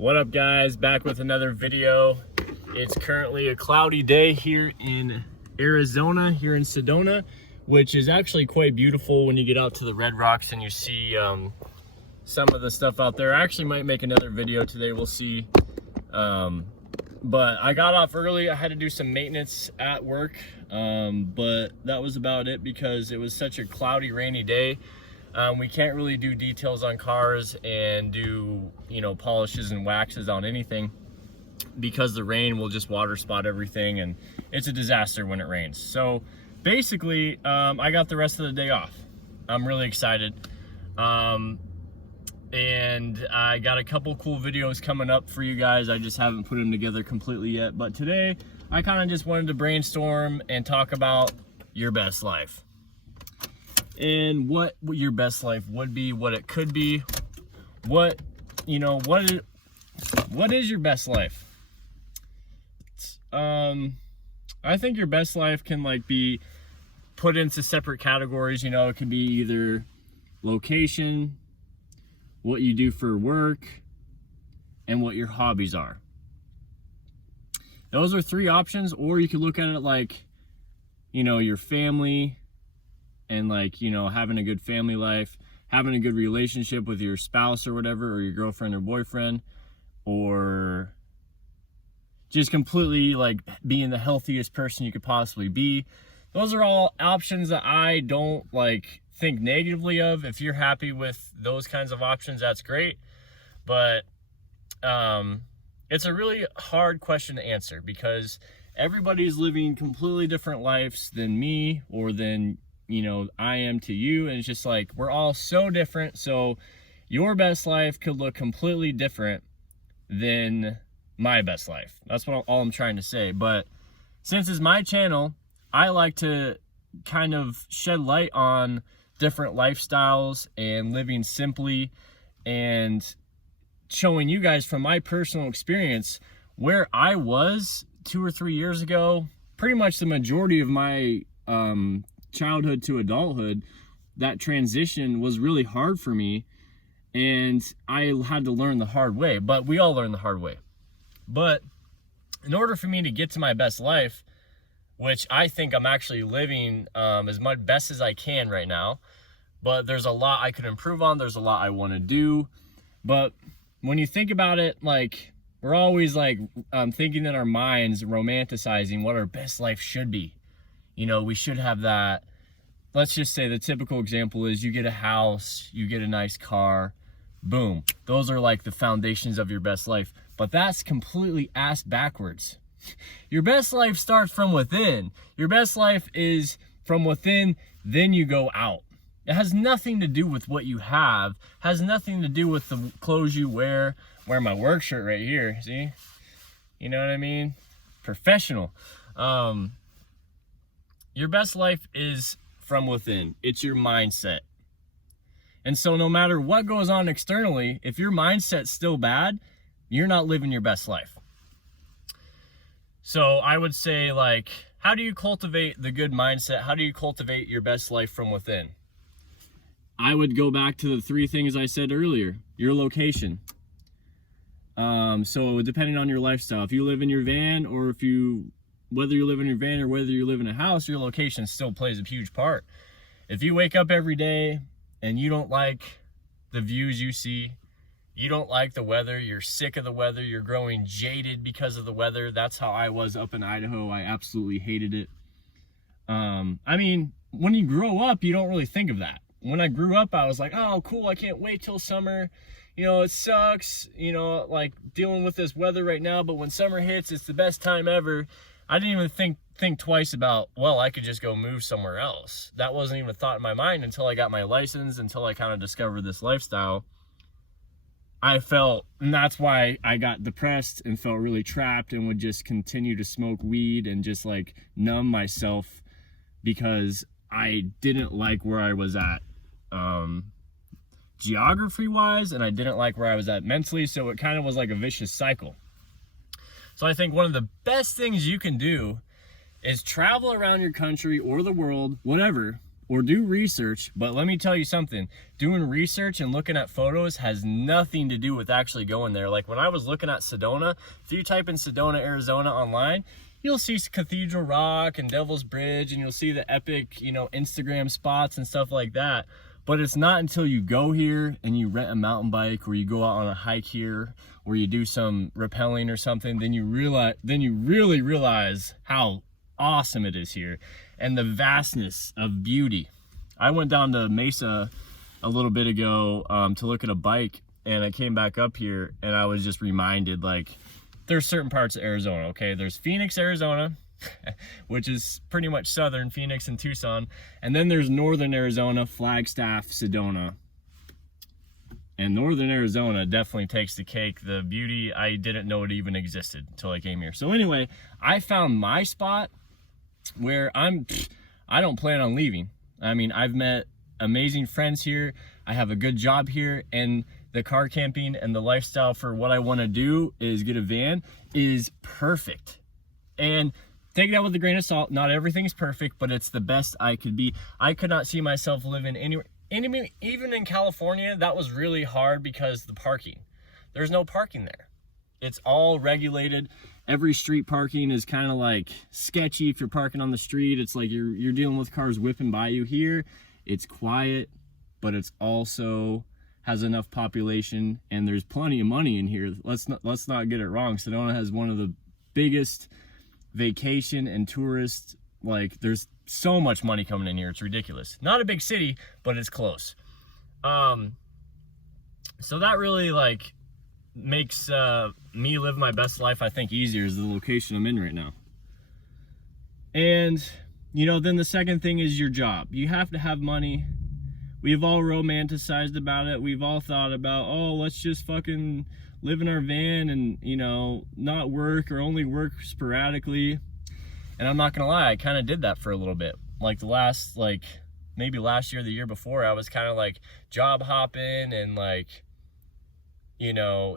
What up, guys? Back with another video. It's currently a cloudy day here in Arizona, here in Sedona, which is actually quite beautiful when you get out to the Red Rocks and you see some of the stuff out there. I actually might make another video today, we'll see. But I got off early. I had to do some maintenance at work, but that was about it because it was such a cloudy, rainy day. We can't really do details on cars and do, polishes and waxes on anything because the rain will just water spot everything, and it's a disaster when it rains. So basically, I got the rest of the day off. I'm really excited. And I got a couple cool videos coming up for you guys. I just haven't put them together completely yet. But today, I kind of just wanted to brainstorm and talk about your best life. And what your best life would be, what it could be, what is your best life? I think your best life can be put into separate categories. It could be either location, what you do for work, and what your hobbies are. Those are three options. Or you could look at it like, your family, and having a good family life, having a good relationship with your spouse or whatever, or your girlfriend or boyfriend, or just completely being the healthiest person you could possibly be. Those are all options that I don't think negatively of. If you're happy with those kinds of options, that's great. But it's a really hard question to answer because everybody's living completely different lives than me or than I am to you. And it's just we're all so different. So your best life could look completely different than my best life. That's all I'm trying to say. But since it's my channel, I like to kind of shed light on different lifestyles and living simply, and showing you guys from my personal experience where I was 2 or 3 years ago. Pretty much the majority of my childhood to adulthood, that transition was really hard for me, and I had to learn the hard way. But we all learn the hard way. But in order for me to get to my best life, which I think I'm actually living as much best as I can right now, but there's a lot I could improve on. There's a lot I want to do. But when you think about it, we're always thinking in our minds, romanticizing what our best life should be. We should have that. Let's just say the typical example is you get a house, you get a nice car, boom. Those are the foundations of your best life. But that's completely ass backwards. Your best life starts from within. Your best life is from within, then you go out. It has nothing to do with what you have, has nothing to do with the clothes you wear. Wear my work shirt right here, see? You know what I mean? Professional. Your best life is from within. It's your mindset. And so no matter what goes on externally, if your mindset's still bad, you're not living your best life. So I would say, how do you cultivate the good mindset? How do you cultivate your best life from within? I would go back to the three things I said earlier. Your location. So depending on your lifestyle, if you live in your van, or whether you live in your van or whether you live in a house, your location still plays a huge part. If you wake up every day and you don't like the views you see, you don't like the weather, you're sick of the weather, you're growing jaded because of the weather. That's how I was up in Idaho. I absolutely hated it. When you grow up, you don't really think of that. When I grew up, I was like, oh, cool, I can't wait till summer. It sucks, dealing with this weather right now, but when summer hits, it's the best time ever. I didn't even think twice about, I could just go move somewhere else. That wasn't even a thought in my mind until I got my license, until I kind of discovered this lifestyle. And that's why I got depressed and felt really trapped and would just continue to smoke weed and just numb myself because I didn't like where I was at geography wise, and I didn't like where I was at mentally. So it kind of was like a vicious cycle. So I think one of the best things you can do is travel around your country or the world, whatever, or do research. But let me tell you something, doing research and looking at photos has nothing to do with actually going there. Like when I was looking at Sedona, if you type in Sedona, Arizona online, you'll see Cathedral Rock and Devil's Bridge, and you'll see the epic, you know, Instagram spots and stuff like that. But it's not until you go here and you rent a mountain bike, or you go out on a hike here, or you do some rappelling or something, then you really realize how awesome it is here and the vastness of beauty. I went down to Mesa a little bit ago to look at a bike, and I came back up here and I was just reminded, like, there's certain parts of Arizona, okay? There's Phoenix, Arizona, which is pretty much southern Phoenix and Tucson. And then there's northern Arizona, Flagstaff, Sedona. And northern Arizona definitely takes the cake. The beauty, I didn't know it even existed until I came here. So anyway, I found my spot where I don't plan on leaving. I mean, I've met amazing friends here. I have a good job here, and the car camping and the lifestyle for what I want to do is get a van is perfect. And take that with a grain of salt. Not everything's perfect, but it's the best I could be. I could not see myself living anywhere, even in California. That was really hard because the parking. There's no parking there. It's all regulated. Every street parking is kind of like sketchy. If you're parking on the street, it's like you're dealing with cars whipping by you. Here, it's quiet, but it's also has enough population, and there's plenty of money in here. Let's not get it wrong. Sedona has one of the biggest vacation and tourist, like, there's so much money coming in here, it's ridiculous. Not a big city, but it's close. So that really, like, makes me live my best life, I think, easier, is the location I'm in right now. And, you know, then the second thing is your job. You have to have money. We've all romanticized about it. We've all thought about, oh, let's just fucking live in our van and, you know, not work, or only work sporadically. And I'm not gonna lie, I kind of did that for a little bit. Like maybe last year, the year before, I was kind of like job hopping and, like, you know,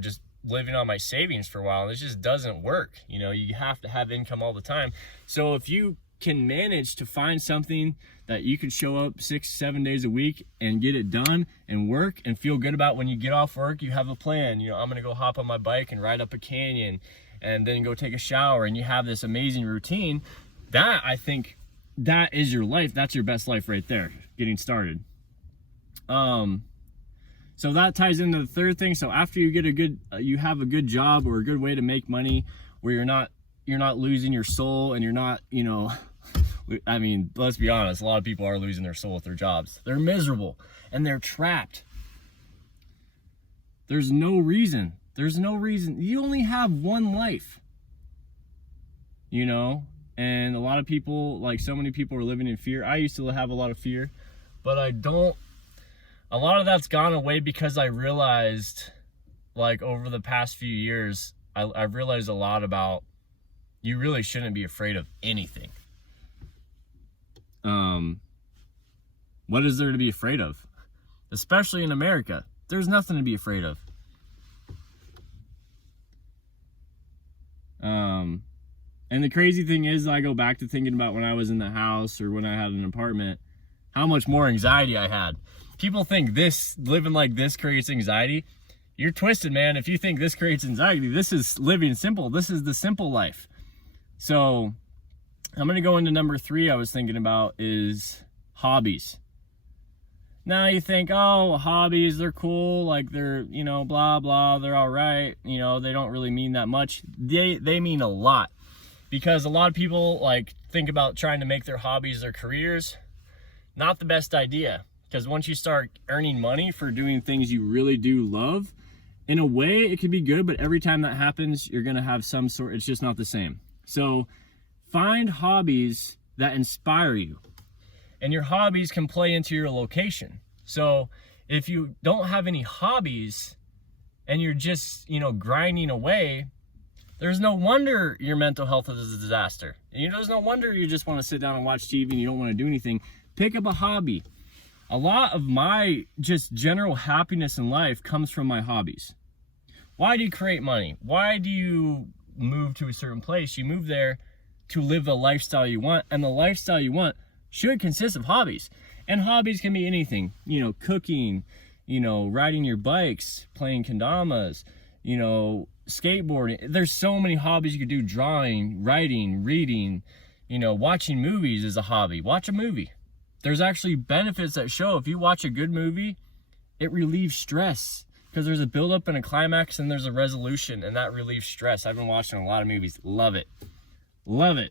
just living on my savings for a while. And it just doesn't work. You know, you have to have income all the time. So if you can manage to find something that you can show up 6-7 days a week and get it done and work and feel good about, when you get off work, you have a plan. You know, I'm gonna go hop on my bike and ride up a canyon and then go take a shower, and you have this amazing routine. That, I think, that is your life. That's your best life right there, getting started. So that ties into the third thing. So after you get you have a good job or a good way to make money where you're not losing your soul, and you're not, you know, I mean, let's be honest, a lot of people are losing their soul with their jobs. They're miserable and they're trapped. There's no reason. You only have one life, you know? And a lot of people, like, so many people are living in fear. I used to have a lot of fear, but a lot of that's gone away because I realized, like, over the past few years, I've realized a lot about, you really shouldn't be afraid of anything. What is there to be afraid of? Especially in America. There's nothing to be afraid of. And the crazy thing is, I go back to thinking about when I was in the house or when I had an apartment, how much more anxiety I had. People think living like this creates anxiety. You're twisted, man. If you think this creates anxiety, this is living simple. This is the simple life. So I'm going to go into number 3 I was thinking about is hobbies. Now you think, oh, hobbies, they're cool, like, they're, you know, blah, blah, they're all right. You know, they don't really mean that much. They mean a lot, because a lot of people, like, think about trying to make their hobbies their careers. Not the best idea, because once you start earning money for doing things you really do love, in a way it can be good, but every time that happens, you're going to have some sort, it's just not the same. So find hobbies that inspire you, and your hobbies can play into your location. So if you don't have any hobbies and you're just, you know, grinding away, there's no wonder your mental health is a disaster. And there's no wonder you just want to sit down and watch TV and you don't want to do anything. Pick up a hobby. A lot of my just general happiness in life comes from my hobbies. Why do you create money? Why do you move to a certain place? You move there to live the lifestyle you want, and the lifestyle you want should consist of hobbies. And hobbies can be anything, you know, cooking, you know, riding your bikes, playing kendamas, you know, skateboarding. There's so many hobbies you could do. Drawing, writing, reading, you know, watching movies is a hobby. Watch a movie. There's actually benefits that show if you watch a good movie, it relieves stress because there's a buildup and a climax and there's a resolution, and that relieves stress. I've been watching a lot of movies. Love it. Love it.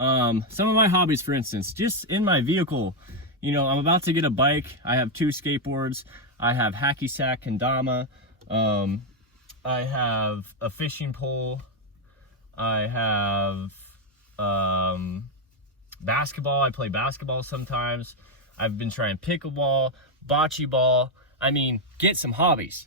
Some of my hobbies, for instance, just in my vehicle, you know, I'm about to get a bike. I have 2 skateboards. I have hacky sack kendama. I have a fishing pole. I have basketball. I play basketball sometimes. I've been trying pickleball, bocce ball. I mean, get some hobbies.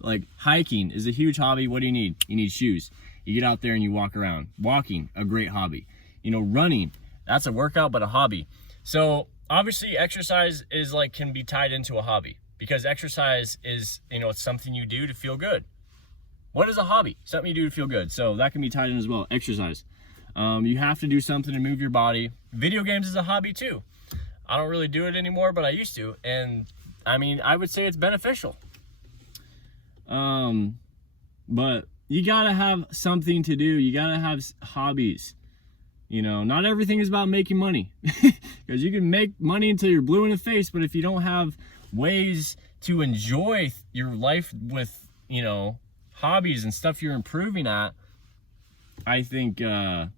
Like hiking is a huge hobby. What do you need? You need shoes. You get out there and you walk around. Walking, a great hobby. You know, running, that's a workout, but a hobby. So obviously exercise is like, can be tied into a hobby, because exercise is, you know, it's something you do to feel good. What is a hobby? Something you do to feel good. So that can be tied in as well. Exercise. You have to do something to move your body. Video games is a hobby too. I don't really do it anymore, but I used to. And I mean, I would say it's beneficial. But you gotta have something to do. You gotta have hobbies. You know, not everything is about making money, because you can make money until you're blue in the face. But if you don't have ways to enjoy your life with, you know, hobbies and stuff you're improving at, I think, you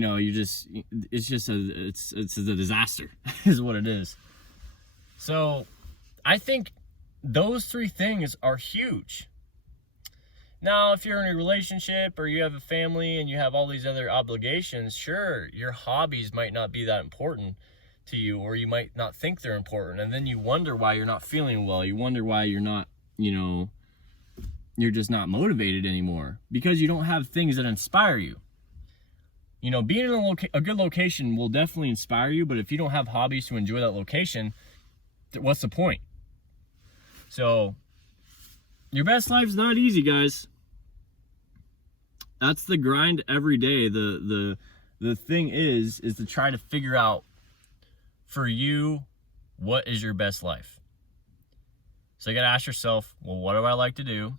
know, it's a disaster is what it is. So I think those 3 things are huge. Now, if you're in a relationship or you have a family and you have all these other obligations, sure, your hobbies might not be that important to you, or you might not think they're important. And then you wonder why you're not feeling well. You wonder why you're not, you know, you're just not motivated anymore, because you don't have things that inspire you. You know, being in a good location will definitely inspire you, but if you don't have hobbies to enjoy that location, what's the point? So your best life's not easy, guys. That's the grind every day. The thing is to try to figure out for you, what is your best life? So you got to ask yourself, well, what do I like to do?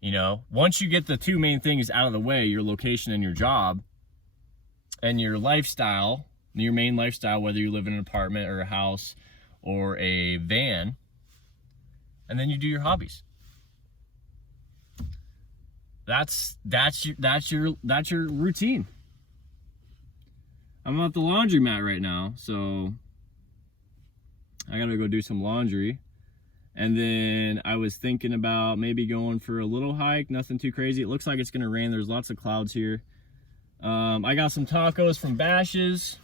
You know, once you get the 2 main things out of the way, your location and your job, and your lifestyle, your main lifestyle, whether you live in an apartment or a house or a van, and then you do your hobbies. That's your routine. I'm at the laundromat right now, so I gotta go do some laundry. And then I was thinking about maybe going for a little hike, nothing too crazy. It looks like it's gonna rain. There's lots of clouds here. I got some tacos from Bash's'.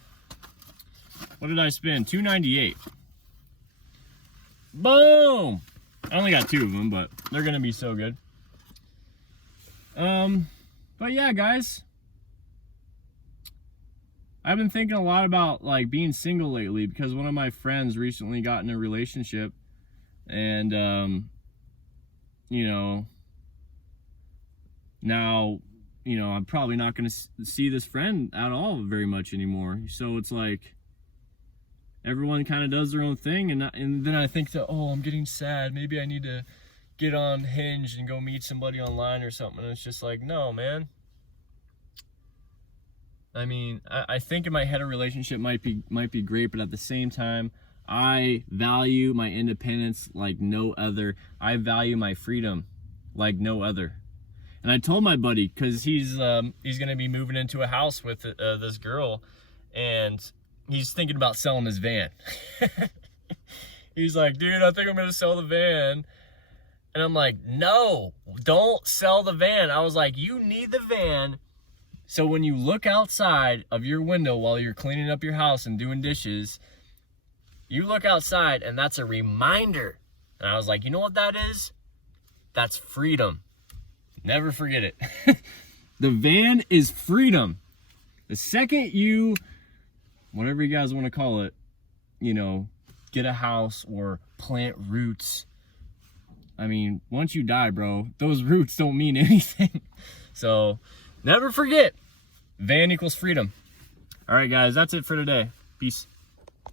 What did I spend? $2.98. Boom! I only got 2 of them, but they're gonna be so good. But yeah, guys, I've been thinking a lot about like being single lately, because one of my friends recently got in a relationship, and you know, now, you know, I'm probably not going to see this friend at all very much anymore. So it's like everyone kind of does their own thing, and then I think that, oh, I'm getting sad. Maybe I need to get on Hinge and go meet somebody online or something. And it's just like, no, man. I mean, I think in my head a relationship might be great, but at the same time, I value my independence like no other. I value my freedom like no other. And I told my buddy, because he's gonna be moving into a house with this girl, and he's thinking about selling his van. He's like, dude, I think I'm gonna sell the van. And I'm like, no, don't sell the van. I was like, you need the van, so when you look outside of your window while you're cleaning up your house and doing dishes, you look outside and that's a reminder. And I was like, you know what that is? That's freedom. Never forget it. The van is freedom. The second you, whatever you guys want to call it, you know, get a house or plant roots. I mean, once you die, bro, those roots don't mean anything. So never forget, Van equals freedom. All right, guys, that's it for today. Peace.